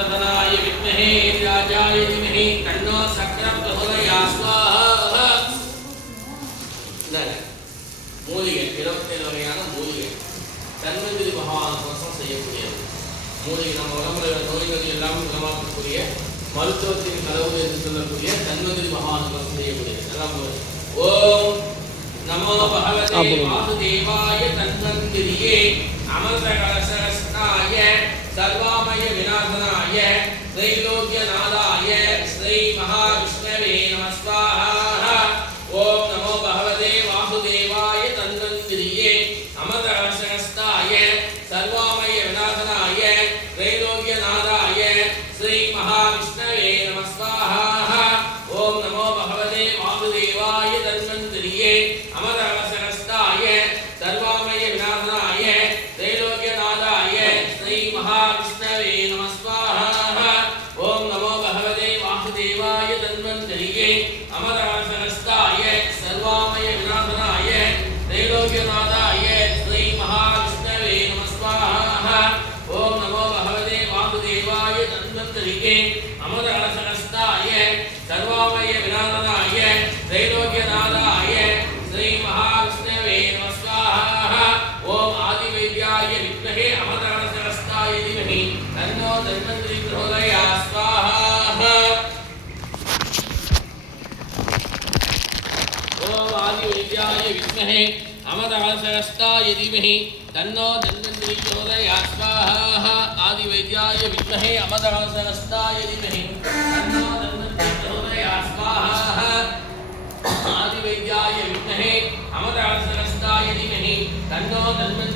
इंद्रधनाय विद्महे राजाय धीमहि तन्नो शक्रः प्रचोदयात् स्वाहा மூலிகை 27 வகையான மூலிகை தன்வந்திரி பகவான் கோசம் செய்யக்கூடியது மூலிகை நம்ம உடம்புல நோய்கள் எல்லாம் குணமாக்கக்கூடிய மருத்துவத்தின் கலவு என்று சொல்லக்கூடிய தன்வந்திரி பகவான் கோசம் செய்யக்கூடியது எல்லாம் ஓம் நமோ பகவதே வாசுதேவாய தன்வந்திரியே அமர்தகலசரஸ்தாய சர்வாமய விநாசனாய த்ரைலோக்யநாதாய ஸ்ரீ மகாவிஷ்ணவே நமஸ்வாஹா ஓம் நமோ பகவதே வாசுதேவாய தன்வந்திரியே அமர்தகலசரஸ்தாய சர்வாமய விநாசனாய த்ரைலோக்யநாதாய ஸ்ரீ மகாவிஷ்ணவே நமஸ்வாஹா ஓம் நமோ பகவதே வாசுதேவாய தன்வந்திரியே அமரவசனஸ்தாய சர்வாமய விநாசனாய த்ரைலோக்யநாதாய ஸ்ரீ மகாவிஷ்ணவே நமஸ்வாஹா ஓம் நமோ பகவதே வாசுதேவாய தன்வந்திரியே அமரவசனஸ்தாய சர்வாமய விநாசனாய த்ரைலோக்யநாதாய ஸ்ரீ மகாவிஷ்ணவே நமஸ்வாஹா ஓம் நமோ பகவதே வாசுதேவாய தன்வந்திரியே அமரவசனஸ்தாய சர்வாமய விநாசனாய த்ரைலோக்யநாதாய ஸ்ரீ மகாவிஷ்ணவே நமஸ்வாஹா ஓம் ஆதிவைத்யாய வித்மஹே அமரவசனஸ்தாய தீமஹி தன்னோ தன்வந்திரி பிரச்சோதயாத் ஸ்வாஹா ஓம் ஆதிவைத்யாய வித்மஹே அமரவசனஸ்தாய தீமஹி தன்னோ தன்வந்திரி பிரச்சோதயாத் ஸ்வாஹா ஆதிவைத்யாய வித்மஹே அமரவசனஸ்தாய தீமஹி தன்னோ தன்வந்திரி பிரச்சோதயாத் ஸ்வாஹா ஆதிவைத்யாய வித்மஹே அமரவசனஸ்தாய தீமஹி தன்னோ தன்வந்திரி